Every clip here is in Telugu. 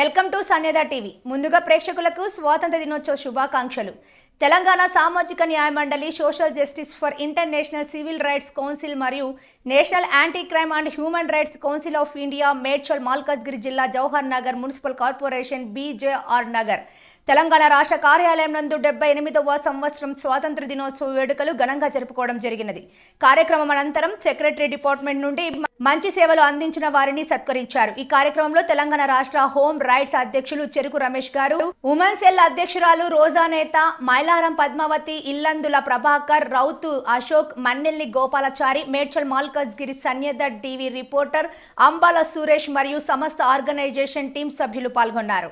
Welcome to సన్యద TV. ముందుగా ప్రేక్షకులకు స్వాతంత్ర దినోత్సవ శుభాకాంక్షలు. తెలంగాణ సామాజిక న్యాయ మండలి, social justice for international civil rights council మరియు national anti crime and human rights council of India Medchal Malkajgiri జిల్లా Jawahar Nagar municipal corporation BJR Nagar Telangana రాష్ట్ర కార్యాలయం నందు 78వ సంవత్సరం స్వాతంత్ర దినోత్సవ వేడుకలు ఘనంగా జరుపుకోవడం జరిగినది. కార్యక్రమం అనంతరం సెక్రటరీ డిపార్ట్మెంట్ నుండి మంచి సేవలు అందించిన వారిని సత్కరించారు. ఈ కార్యక్రమంలో తెలంగాణ రాష్ట్ర హోమ్ రైట్స్ అధ్యక్షులు చెరుకు రమేష్ గారు, ఉమెన్ సెల్ అధ్యక్షురాలు రోజా నేత, మైలారం పద్మావతి, ఇల్లందుల ప్రభాకర్, రౌతు అశోక్, మన్నెల్లి గోపాలచారి, మేడ్చల్ మల్కాజ్గిరి సన్యద టీవీ రిపోర్టర్ అంబాల సురేష్ మరియు సమస్త ఆర్గనైజేషన్ టీం సభ్యులు పాల్గొన్నారు.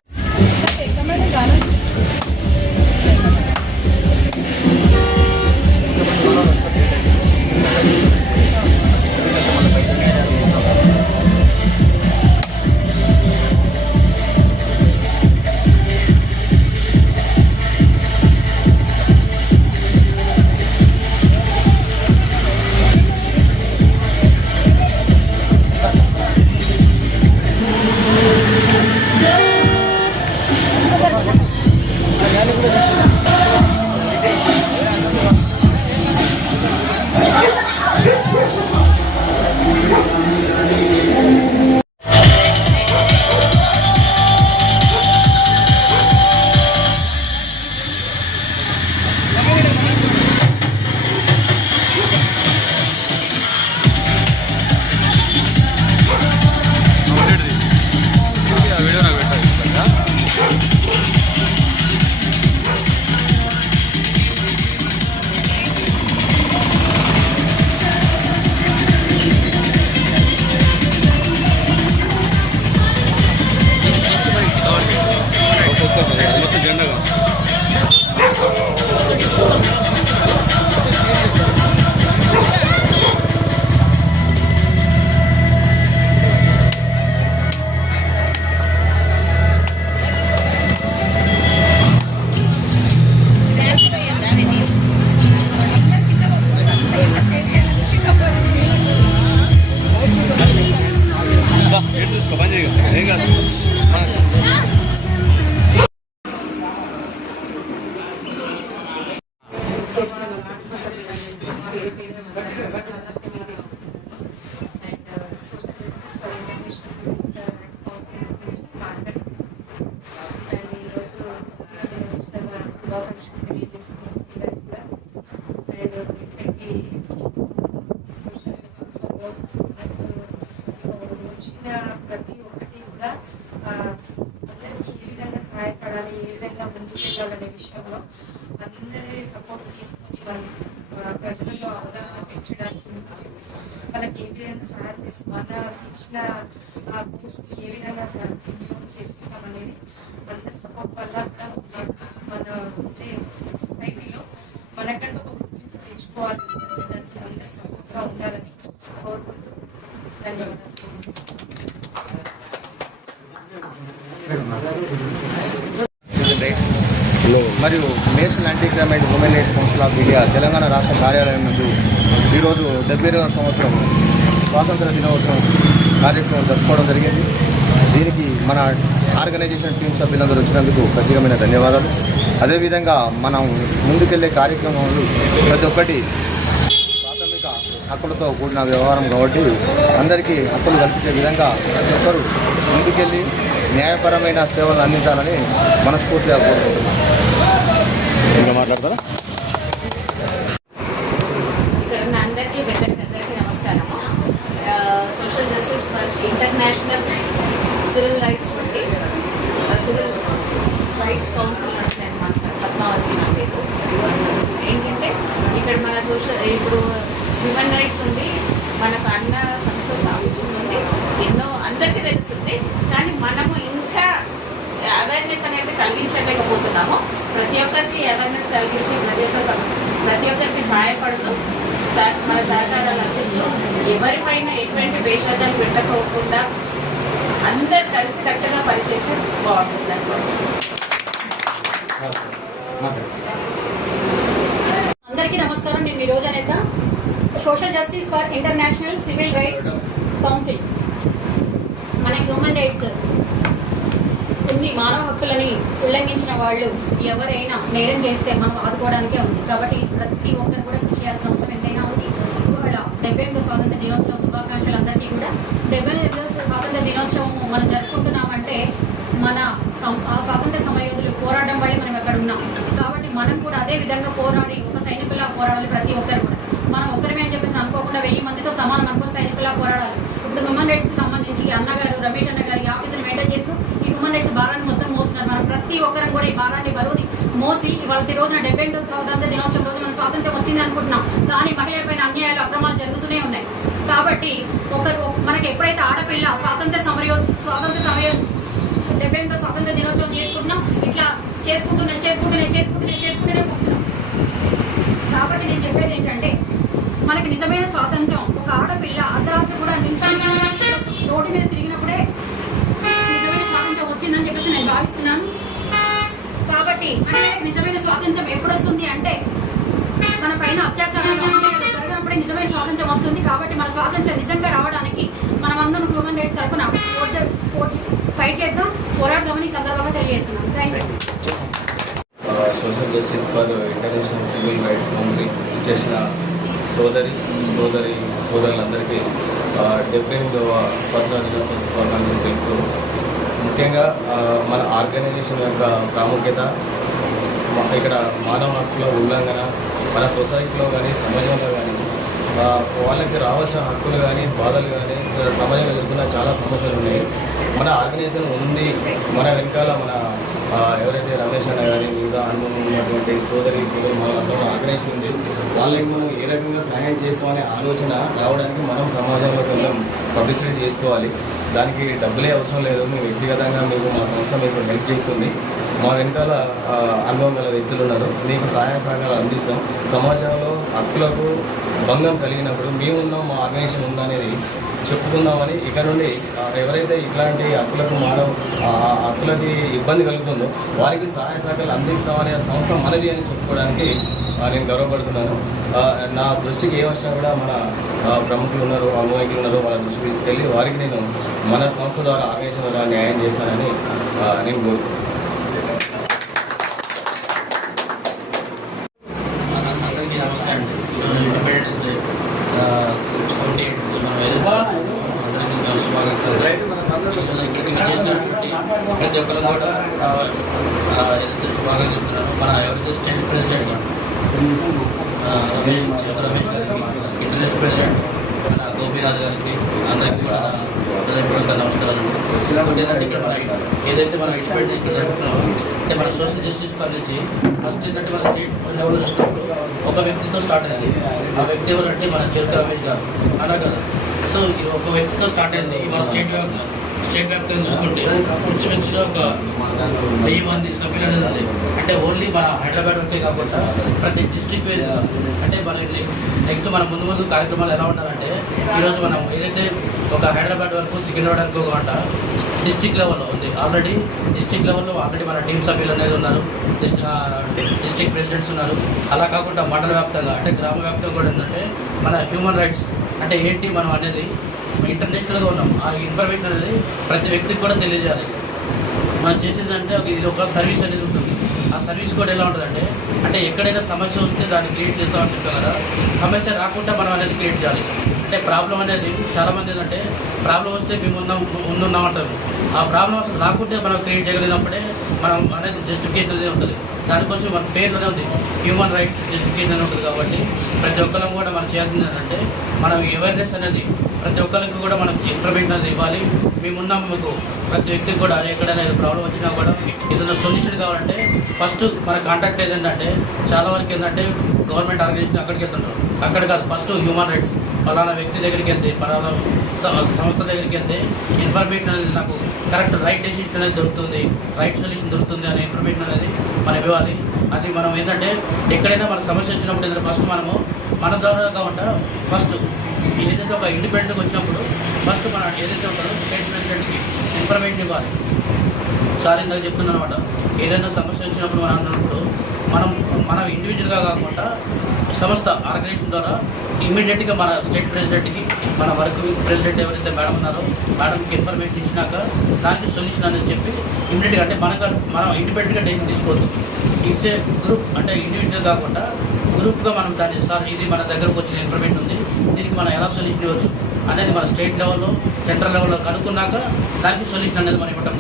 ప్రతి ఒక్కటి కూడా అందరికీ ఏ విధంగా సహాయపడాలి, ఏ విధంగా ముందుకు వెళ్ళాలనే విషయంలో అందరి సపోర్ట్ తీసుకొని వాళ్ళు ప్రజలలో అవగాహన పెంచడానికి వాళ్ళకి ఏ విధంగా సహాయం చేసి మనకి ఇచ్చిన పోస్టులు ఏ విధంగా వినియోగం చేసుకుంటాం అనేది అందరి సపోర్ట్ వల్ల కూడా మన సొసైటీలో మనకంటూ ఒక గుర్తింపు తెచ్చుకోవాలి, దానికి అందరి సపోర్ట్గా ఉండాలని కోరుకుంటూ ధన్యవాదాలు. మరియు national anti crime and human rights council of India Telangana రాష్ట్ర కార్యాలయం నుండి ఈరోజు 78వ సంవత్సరం స్వాతంత్ర దినోత్సవం కార్యక్రమం జరుపుకోవడం జరిగింది. దీనికి మన ఆర్గనైజేషన్ టీం సభ్యులందరూ వచ్చినందుకు ప్రత్యేకమైన ధన్యవాదాలు. అదేవిధంగా మనం ముందుకెళ్లే కార్యక్రమాలు ప్రతి ఒక్కటి ప్రాథమిక హక్కులతో కూడిన వ్యవహారం కాబట్టి అందరికీ హక్కులు కల్పించే విధంగా ప్రతి ఒక్కరు ముందుకెళ్ళి న్యాయపరమైన సేవలు అందించాలని మనస్ఫూర్తిగా కోరుకుంటున్నాను. ఇంకా మాట్లాడతారా? ఇక్కడ ఉన్న అందరికీ పెద్దలందరికీ నమస్కారము. Social justice for international civil rights నుండి సివిల్ రైట్స్ కౌన్సిల్ నుండి నేను పద్మావతి నా పేరు. ఏంటంటే ఇక్కడ మన ఇప్పుడు హ్యూమన్ రైట్స్ నుండి మనకు అన్న సంస్థ స్థాపించిన నుండి ఎన్నో అందరికీ తెలుస్తుంది, కానీ మనము ఇంకా అవేర్నెస్ అనేది కలిగించలేకపోతున్నాము. ప్రతి ఒక్కరికి అవేర్నెస్ కలిగించి ప్రతి ఒక్కరికి సహాయపడుతూ మన సహకారాలు అందిస్తూ ఎవరిపైన ఎటువంటి వేషాదాలు పెట్టకోకుండా అందరు కలిసి కట్టుగా పనిచేస్తే బాగుంటుంది అనుకోండి. అందరికీ నమస్కారం. నేను ఈ రోజు అనేక social justice for international civil rights council మన హ్యూమన్ రైట్స్ ఉల్లంఘించిన వాళ్ళు ఎవరైనా నేరం చేస్తే మనం ఆదుకోవడానికే ఉంది. కాబట్టి ప్రతి ఒక్కరు కూడా కృషి చేయాల్సిన అవసరం ఎంతైనా ఉంది. ఇవాళ 78వ స్వాతంత్ర దినోత్సవ శుభాకాంక్షలు అందరికీ కూడా. 78వ స్వాతంత్ర దినోత్సవం మనం జరుపుకుంటున్నామంటే మన స్వాతంత్ర సమయోధులు పోరాటం వల్లే మనం ఎక్కడ ఉన్నాం. కాబట్టి మనం కూడా అదే విధంగా పోరాడి ఒక సైనికులా పోరాడాలి. ప్రతి ఒక్కరు కూడా మనం ఒక్కరిమే అని చెప్పేసి అనుకోకుండా 1000 మందితో సమానం అనుకుని సైనికులా పోరాడాలి. ఇప్పుడు హ్యూమన్ రైట్స్కి సంబంధించి అన్నగారు రమేష్ అన్న గారి ఆఫీసులు మెయింటైన్ చేస్తూ ఈ హ్యూమన్ రైట్స్ భారాన్ని మొత్తం మోస్తున్నారు. మనం ప్రతి ఒక్కరం కూడా ఈ భారాన్ని బరువుని మోసి ఇవాళ రోజున 78వ స్వాతంత్ర దినోత్సవం రోజు మనం స్వాతంత్రం వచ్చింది అనుకుంటున్నాం. కానీ మహిళలపైన అన్యాయాలు అక్రమాలు జరుగుతూనే ఉన్నాయి. కాబట్టి మనకి ఎప్పుడైతే ఆడపిల్ల స్వాతంత్ర సమర 78వ స్వాతంత్ర దినోత్సవం చేసుకుంటున్నాం, ఇట్లా చేసుకుంటూనే కాబట్టి నేను చెప్పేది ఏంటంటే మనకి నిజమైన స్వాతంత్రం ఒక ఆడపిల్ల అర్ధరాత్రి కూడా రోడ్డు మీద తిరిగినప్పుడే నిజమైన స్వాతంత్రం వచ్చిందని చెప్పేసి నేను భావిస్తున్నాను. కాబట్టి మహిళలకు నిజమైన స్వాతంత్రం ఎప్పుడు వస్తుంది అంటే మన పైన అత్యాచారాలు జరిగినప్పుడే నిజమైన స్వాతంత్రం వస్తుంది. కాబట్టి మన స్వాతంత్రం నిజంగా రావడానికి మనమందరం హ్యూమన్ రైట్స్ తరఫున ఫైట్ చేద్దాం, పోరాడదామని ఈ సందర్భంగా తెలియజేస్తున్నాను. Thank you. Social justice for international civil rights council చేసిన సోదరులందరికీ 78వ స్వాతంత్ర దినోత్సవ శుభాకాంక్షలు తెలుపుతూ, ముఖ్యంగా మన ఆర్గనైజేషన్ యొక్క ప్రాముఖ్యత, ఇక్కడ మానవ హక్కుల ఉల్లంఘన మన సొసైటీలో కానీ సమాజంలో కానీ వాళ్ళకి రావాల్సిన హక్కులు కానీ బాధలు కానీ సమాజంలో జరుగుతున్న చాలా సమస్యలు ఉన్నాయి. మన ఆర్గనైజేషన్ ఉంది, మన వెనకాల మన ఎవరైతే రమేష్ అన్న కానీ మిగతా అనుభవం ఉన్నటువంటి సోదరు మన ఆర్గనైజేషన్ ఉంది. వాళ్ళకి మనం ఏ రకంగా సహాయం చేస్తామనే ఆలోచన రావడానికి మనం సమాజంలో కొంచెం పబ్లిసిటీ చేసుకోవాలి. దానికి డబ్బులే అవసరం లేదు. మేము వ్యక్తిగతంగా మీకు మా సంస్థ మీకు హెల్ప్ చేస్తుంది. మా వెనకాల అనుభవం గల వ్యక్తులు ఉన్నారు. మీకు సహాయ సహకారాలు అందిస్తాం. సమాజంలో హక్కులకు భంగం కలిగినప్పుడు మేమున్నాం, మా ఆర్గనైజేషన్ ఉందా అనేది చెప్పుకుందామని ఇక్కడ నుండి ఎవరైతే ఇట్లాంటి హక్కులకి ఇబ్బంది కలుగుతుందో వారికి సహాయ సహకారాలు అందిస్తామనే సంస్థ మనది అని చెప్పుకోవడానికి నేను గర్వపడుతున్నాను. నా దృష్టికి ఏ వచ్చినా కూడా మన ప్రముఖులు ఉన్నారు, అనుభవికులు ఉన్నారు, వాళ్ళ దృష్టికి తీసుకెళ్ళి వారికి నేను మన సంస్థ ద్వారా ఆర్గనైజేషన్ ద్వారా న్యాయం చేస్తానని నేను కోరుకుంటున్నాను. అందరికీ నమస్తే అండి. ఇండిపెండెన్స్ డే 78 మనం ఏదైతే అందరికీ శుభాకాంక్షలు. ఇక్కడికి వచ్చేసినటువంటి ప్రతి ఒక్కరు కూడా ఏదైతే శుభాకాంక్షలు చెప్తున్నారో మన ఎవరైతే స్టేట్ ప్రెసిడెంట్ రమేష్ గారికి, ఇంటర్నేషనల్ ప్రెసిడెంట్ మన గోపీనాథ్ గారికి అందరికీ కూడా నమస్కారాలు. ఇంకోటి ఏంటంటే ఇక్కడ మన ఏదైతే మనం ఎక్స్పెక్ట్ చేసి జరుగుతున్నామో అంటే మన సోషల్ జస్టిస్ ఫర్ నుంచి ఫస్ట్ ఏంటంటే మన స్టేట్ లెవెల్లో చూసినప్పుడు ఒక వ్యక్తితో స్టార్ట్ అయింది. ఆ వ్యక్తి ఎవరంటే మన చెరుకు రమేష్ గారు అలా కదా. సో ఒక వ్యక్తితో స్టార్ట్ అయింది. మన స్టేట్ వ్యాప్తంగా చూసుకుంటే ఇంచుమించుగా ఒక 1000 మంది సభ్యులు అనేది ఉంది. అంటే ఓన్లీ మన హైదరాబాద్ వరకే కాకుండా ప్రతి డిస్ట్రిక్ట్ వైజ్గా అంటే మన నెక్స్ట్ మన ముందు కార్యక్రమాలు ఎలా ఉండాలంటే ఈరోజు మనం ఏదైతే ఒక హైదరాబాద్ వరకు సికింద్రాబాద్ వరకు ఒక గంట డిస్ట్రిక్ట్ లెవెల్లో ఉంది. ఆల్రెడీ డిస్ట్రిక్ట్ లెవెల్లో ఆల్రెడీ మన టీం సభ్యులు అనేది ఉన్నారు, డిస్ట్రిక్ట్ ప్రెసిడెంట్స్ ఉన్నారు. అలా కాకుండా మండల వ్యాప్తంగా అంటే గ్రామ వ్యాప్తంగా కూడా ఏంటంటే మన హ్యూమన్ రైట్స్ అంటే ఏంటి మనం అనేది ఇంటర్నేషనల్గా ఉన్నాం. ఆ ఇన్ఫర్మేషన్ అనేది ప్రతి వ్యక్తికి కూడా తెలియజేయాలి. మనం చేసేదంటే ఇది ఒక సర్వీస్ అనేది ఉంటుంది. ఆ సర్వీస్ కూడా ఎలా ఉంటుందంటే అంటే ఎక్కడైనా సమస్య వస్తే దాన్ని క్రియేట్ చేస్తామని చెప్తాం కదా, సమస్య రాకుండా మనం అనేది క్రియేట్ చేయాలి. అంటే ప్రాబ్లం అనేది చాలామంది ఏంటంటే ప్రాబ్లం వస్తే మేము ముందున్నామంటారు. ఆ ప్రాబ్లం అసలు రాకుంటే మనం క్రియేట్ చేయగలిగినప్పుడే మనం అనేది జస్టిఫికేషన్ అనేది ఉంటుంది. దానికోసం మన పేరులోనే ఉంది హ్యూమన్ రైట్స్ జస్టిఫికేషన్ అని ఉంటుంది. కాబట్టి ప్రతి ఒక్కరం కూడా మనం చేయాల్సింది ఏంటంటే మనం అవేర్నెస్ అనేది ప్రతి ఒక్కరికి కూడా మనం ఇన్ఫర్మేషన్ అనేది ఇవ్వాలి. మేమున్నాం మీకు ప్రతి వ్యక్తికి కూడా ఎక్కడైనా ప్రాబ్లం వచ్చినా కూడా ఏదైనా సొల్యూషన్ కావాలంటే ఫస్ట్ మన కాంటాక్ట్ ఏంటంటే చాలా వరకు ఏంటంటే గవర్నమెంట్ ఆర్గనైజేషన్ అక్కడికి వెళ్తుంటారు. అక్కడ కాదు, ఫస్ట్ హ్యూమన్ రైట్స్ ఫలానా వ్యక్తి దగ్గరికి వెళ్తే ఫలానా సంస్థ దగ్గరికి వెళ్తే ఇన్ఫర్మేషన్ అనేది నాకు కరెక్ట్ రైట్ డెసిషన్ అనేది దొరుకుతుంది, రైట్ సొల్యూషన్ దొరుకుతుంది అనే ఇన్ఫర్మేషన్ అనేది మనం ఇవ్వాలి. అది మనం ఏంటంటే ఎక్కడైనా మన సమస్య వచ్చినప్పుడు ఏంటంటే ఫస్ట్ మనము మన ద్వారా కాకుండా ఫస్ట్ ఏదైతే ఒక ఇండిపెండెంట్గా వచ్చినప్పుడు ఫస్ట్ మన ఏదైతే ఉంటుందో స్టేట్ ప్రెసిడెంట్కి ఇన్ఫర్మేషన్ ఇవ్వాలి. సార్ ఇందాక చెప్తున్నాను అనమాట, ఏదైనా సమస్య వచ్చినప్పుడు మనం అన్నప్పుడు మనం ఇండివిజువల్గా కాకుండా సంస్థ ఆర్గనైజేషన్ ద్వారా ఇమీడియట్గా మన స్టేట్ ప్రెసిడెంట్కి మన వర్క్ ప్రెసిడెంట్ ఎవరైతే మేడం ఉన్నారో మేడంకి ఇన్ఫర్మేషన్ ఇచ్చినాక దానికి సొల్యూషన్ అనేది చెప్పి ఇమీడియట్గా అంటే మనం ఇండిపెండెంట్గా డెసిషన్ తీసుకోవద్దు. ఇట్స్ ఏ గ్రూప్, అంటే ఇండివిజువల్ కాకుండా గ్రూప్గా మనం దాన్ని సార్ ఇది మన దగ్గరకు వచ్చిన ఇన్ఫర్మేషన్ ఉంది, దీనికి మనం ఎలా సొల్యూషన్ ఇవ్వచ్చు అనేది మన స్టేట్ లెవెల్లో సెంట్రల్ లెవెల్లో కనుక్కున్నాక దానికి సొల్యూషన్ అనేది మనం ఇవ్వడం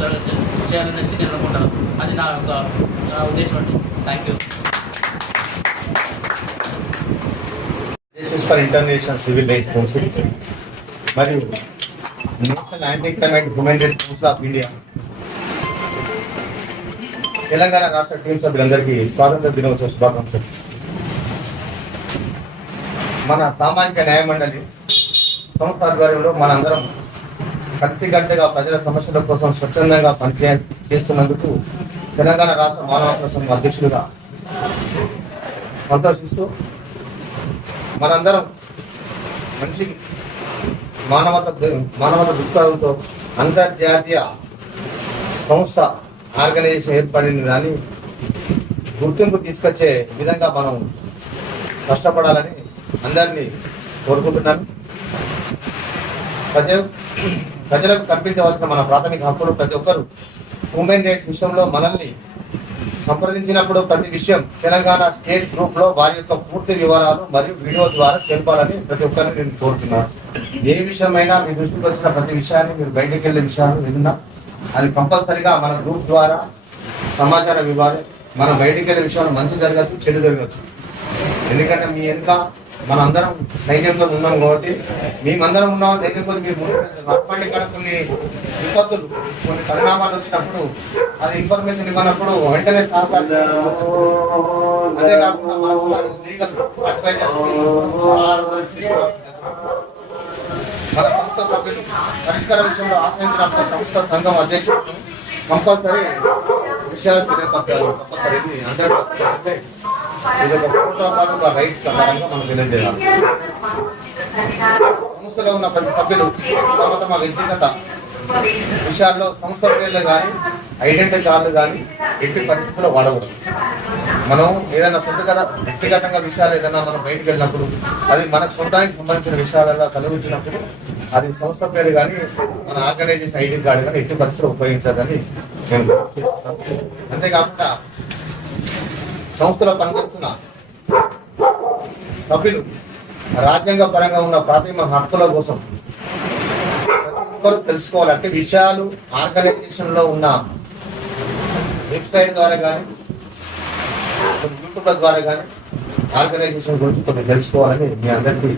చేయాలనేసి నేను అనుకుంటాను. అది నా ఉద్దేశం అండి. Thank you. Justice for international civil rights council మరియు national anti crime and human rights council of India Telangana రాష్ట్ర టీం సభ్యులందరికీ స్వాతంత్ర దినోత్సవ శుభాకాంక్షలు. మన సామాజిక న్యాయ మండలి సంస్థ ఆధ్వర్యంలో మనందరం కలిసికట్టుగా ప్రజల సమస్యల కోసం స్వచ్ఛందంగా చేస్తున్నందుకు తెలంగాణ రాష్ట్ర మానవ హక్కుల సంఘం అధ్యక్షులుగా సంతోషిస్తూ మనందరం మంచి మానవత దృక్పథంతో అంతర్జాతీయ సంస్థ ఆర్గనైజేషన్ ఏర్పడిన దాన్ని గుర్తింపు తీసుకొచ్చే విధంగా మనం కష్టపడాలని అందరినీ కోరుకుంటున్నాను. ప్రజలకు కల్పించవలసిన మన ప్రాథమిక హక్కులు ప్రతి ఒక్కరు హ్యూమన్ రైట్స్ విషయంలో మనల్ని సంప్రదించినప్పుడు ప్రతి విషయం తెలంగాణ స్టేట్ గ్రూప్ లో వారి యొక్క పూర్తి వివరాలు మరియు వీడియో ద్వారా తెలపాలని ప్రతి ఒక్కరిని నేను కోరుతున్నాను. ఏ విషయమైనా మీ దృష్టికి వచ్చిన ప్రతి విషయాన్ని మీరు బయటకు వెళ్ళే విషయాలు ఏదన్నా అది కంపల్సరిగా మన గ్రూప్ ద్వారా సమాచారం ఇవ్వాలి. మనం బయటకు వెళ్ళే విషయాలు మంచి జరగచ్చు, చెడు జరగచ్చు. ఎందుకంటే మీ వెనుక మనందరం సైన్యంతో ఉన్నాం కాబట్టి మేమందరం ఉన్నాం దగ్గర కొద్ది మీరు అటువంటి ఇక్కడ కొన్ని విపత్తులు కొన్ని పరిణామాలు వచ్చినప్పుడు అది ఇన్ఫర్మేషన్ ఇవ్వనప్పుడు వెంటనే సహకారం అంతేకాకుండా లీగల్ అడ్వైజర్ మన సంస్థ సభ్యులు పరిష్కార విషయంలో ఆశ్రయించినప్పుడు సంస్థ సంఘం అధ్యక్షుడు కంపల్సరీ విషయాలు తెలియపరచాలి. కంపల్సరీ ఇది 100% ఇది ఒక ప్రోటోకాల్, ఒక రైట్స్ ప్రకారంగా మనం తెలియజేయాలి. సంస్థలో ఉన్న ప్రతి సభ్యులు తమ వ్యక్తిగత విషయాల్లో సంస్థ పేర్లు కానీ ఐడెంటిటీ కార్డులు కానీ ఎట్టి పరిస్థితుల్లో వాడకూడదు. మనం ఏదైనా వ్యక్తిగతంగా విషయాలు ఏదైనా మనం బయటకు వెళ్ళినప్పుడు అది మనకు సొంతానికి సంబంధించిన విషయాలలో కలిగించినప్పుడు అది సంస్థ పేరు కానీ మన ఆర్గనైజేషన్ ఐడి కార్డు కానీ ఎట్టి పరిస్థితులు ఉపయోగించాలని మేము అంతేకాకుండా సంస్థలో పనిచేస్తున్న సభ్యులు రాజ్యాంగ పరంగా ఉన్న ప్రాథమిక హక్కుల కోసం ఒక్కరు తెలుసుకోవాలంటే విషయాలు ఆర్గనైజేషన్ లో ఉన్న వెబ్సైట్ ద్వారా కానీ యూట్యూబ్ ద్వారా కానీ ఆర్గనైజేషన్ గురించి కొన్ని తెలుసుకోవాలని మీ అందరికీ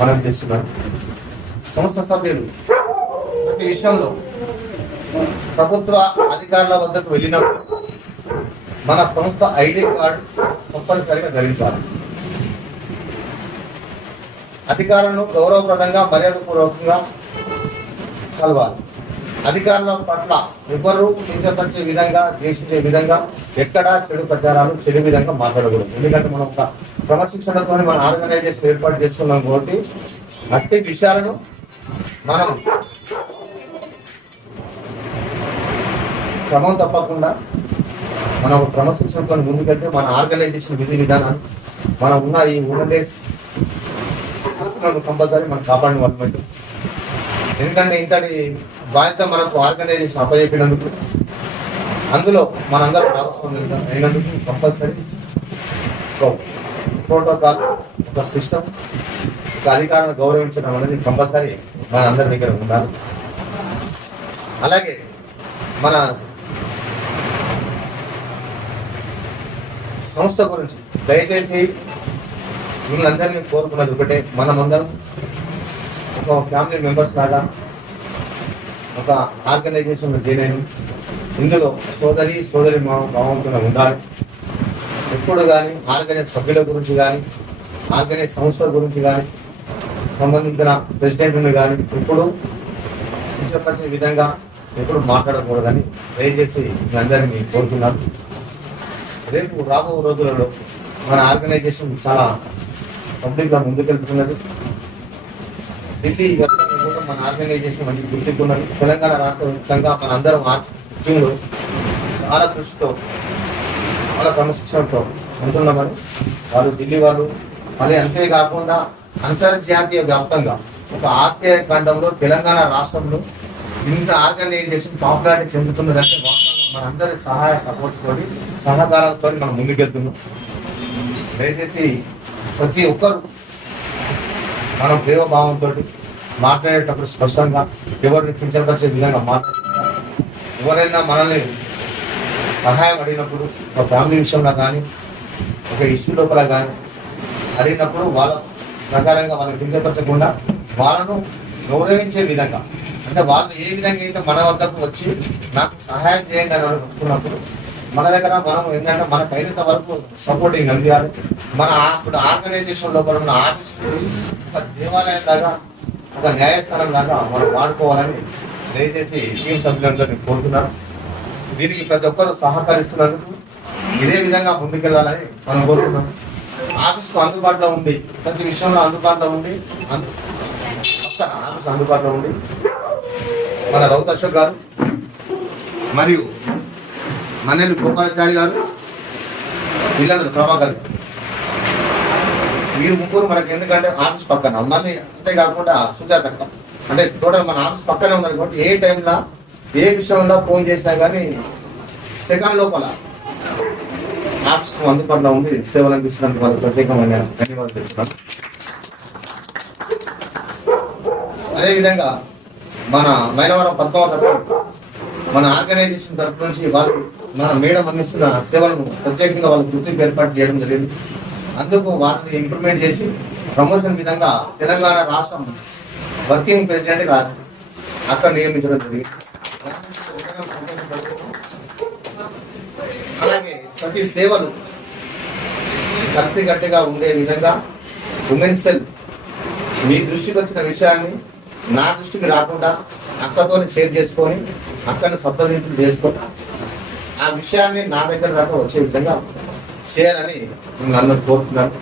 మనం చేస్తున్నాం. సంస్థ సభ్యులు ప్రతి విషయంలో ప్రభుత్వ అధికారుల వద్దకు వెళ్ళినప్పుడు మన సంస్థ ఐడి కార్డు తప్పనిసరిగా ధరించాలి. అధికారులను గౌరవప్రదంగా మర్యాదపూర్వకంగా కలవాలి. అధికారుల పట్ల ఎవరు కించపరిచే విధంగా దేశించే విధంగా ఎక్కడా చెడు ప్రచారాలు చెడు విధంగా మాట్లాడకూడదు. ఎందుకంటే మనం ఒక క్రమశిక్షణతో మన ఆర్గనైజేషన్ ఏర్పాటు చేస్తున్నాం కాబట్టి అట్టి విషయాలను మనం క్రమం తప్పకుండా మనం క్రమశిక్షణతో ముందుకంటే మన ఆర్గనైజేషన్ విధి విధానాన్ని మనం ఉన్న ఈ హ్యూమన్ రైట్స్ కంపల్సరీ మనం కాపాడిన వాళ్ళు. ఎందుకంటే ఇంతటి బాధ్యత మనకు ఆర్గనైజేషన్ అప్పచెప్పినందుకు అందులో మనందరం భాగస్వామ్యం అయినందుకు కంపల్సరీ ఒక ప్రోటోకాల్, ఒక సిస్టమ్, ఒక అధికారాన్ని గౌరవించడం అనేది కంపల్సరీ మన అందరి దగ్గర ఉండాలి. అలాగే మన సంస్థ గురించి దయచేసి మిమ్మల్ని కోరుకున్నది ఒకటే, మనమందరం ఒక ఫ్యామిలీ మెంబర్స్ లాగా ఒక ఆర్గనైజేషన్లో చేరేను. ఇందులో సోదరి భావంతో ఉండాలి. ఎప్పుడు కానీ ఆర్గనైజ్ సభ్యుల గురించి కానీ ఆర్గనైజ్ సంస్థల గురించి కానీ సంబంధించిన ప్రెసిడెంట్ని కానీ ఎప్పుడు కించపరిచే విధంగా ఎప్పుడు మాట్లాడకూడదని దయచేసి మీ అందరినీ కోరుతున్నాను. రేపు రాబో రోజులలో మన ఆర్గనైజేషన్ చాలా పబ్లిక్గా ముందుకెళ్తున్నది. ఢిల్లీ కూడా మన ఆర్గనైజేషన్ మంచి గుర్తింపున్నది. తెలంగాణ రాష్ట్ర వ్యాప్తంగా మన అందరం టీంలో చాలా కృషితో చాలా క్రమశిక్షణతో ఉంటున్నామని వాళ్ళు ఢిల్లీ వాళ్ళు మళ్ళీ అంతేకాకుండా అంతర్జాతీయ వ్యాప్తంగా ఒక ఆసియా ఖండంలో తెలంగాణ రాష్ట్రంలో ఇంత ఆర్గనైజేషన్ పాపులారిటీ చెందుతున్నదంటే వాస్తవంగా మనందరి సహాయ సపోర్ట్ తోటి సహకారాలతో మనం ముందుకెళ్తున్నాం. దయచేసి ప్రతి ఒక్కరు మనం ప్రేమభావంతో మాట్లాడేటప్పుడు స్పష్టంగా ఎవరిని కించపరిచే విధంగా మాట్లాడుతున్నాం. ఎవరైనా మనల్ని సహాయం అడిగినప్పుడు ఒక ఫ్యామిలీ విషయంలో కానీ ఒక ఇష్యూ లోపల కానీ అడిగినప్పుడు వాళ్ళ ప్రకారంగా వాళ్ళని కించపరచకుండా వాళ్ళను గౌరవించే విధంగా, అంటే వాళ్ళు ఏ విధంగా అయితే మన వద్దకు వచ్చి నాకు సహాయం చేయండి అని అనుకున్నప్పుడు మన దగ్గర మనం ఏంటంటే మనకు అయినంత వరకు సపోర్టింగ్ అందియాలి. మన ఇప్పుడు ఆర్గనైజేషన్ లోపల ఉన్న ఆఫీస్ ఒక దేవాలయం లాగా ఒక న్యాయస్థానం లాగా మనం వాడుకోవాలని దయచేసి టీం సభ్యులందరూ కోరుతున్నాను. దీనికి ప్రతి ఒక్కరు సహకరిస్తున్నందుకు ఇదే విధంగా ముందుకెళ్ళాలని మనం కోరుతున్నాం. ఆఫీస్కు అందుబాటులో ఉండి ప్రతి విషయంలో అందుబాటులో ఉండి ఆఫీస్ అందుబాటులో ఉండి మన రౌత్ అశోక్ గారు మరియు మన్నెల్లి గోపాలాచారి గారు వీళ్ళందరూ ప్రభాకర్ వీరు ముగ్గురు మనకి ఎందుకంటే ఆఫీస్ పక్కన మళ్ళీ అంతేకాకుండా సుజాత అంటే టోటల్ మన ఆఫీస్ పక్కనే ఉన్నారు కాబట్టి ఏ టైంలో ఏ విషయంలో ఫోన్ చేసినా కానీ సెకండ్ లోపల ఆఫీస్కు అందుబాటులో ఉండి సేవలు అందిస్తున్నందుకు వాళ్ళకి ప్రత్యేకమైన ధన్యవాదాలు తెలుపుతున్నాను. అదేవిధంగా మన మైలవరం పద్మావతి మన ఆర్గనైజేషన్ తరఫు నుంచి వాళ్ళు మన మేడం అందిస్తున్న సేవలను ప్రత్యేకంగా వాళ్ళకి గుర్తింపు ఏర్పాటు చేయడం జరిగింది. అందుకు వాళ్ళని ఇంప్రూవ్మెంట్ చేసి ప్రమోషన్ విధంగా తెలంగాణ రాష్ట్రం వర్కింగ్ ప్రెసిడెంట్గా అక్కడ నియమించడం జరిగింది. అలాగే ప్రతి సేవలు కలిసికట్టుగా ఉండే విధంగా ఉమెన్ సెల్ మీ దృష్టికి వచ్చిన విషయాన్ని నా దృష్టికి రాకుండా అక్కతో షేర్ చేసుకొని అక్కను సంప్రదింపులు చేసుకొని ఆ విషయాన్ని నా దగ్గర దాకా వచ్చే విధంగా చేయాలని నేను అందరూ కోరుతున్నాను.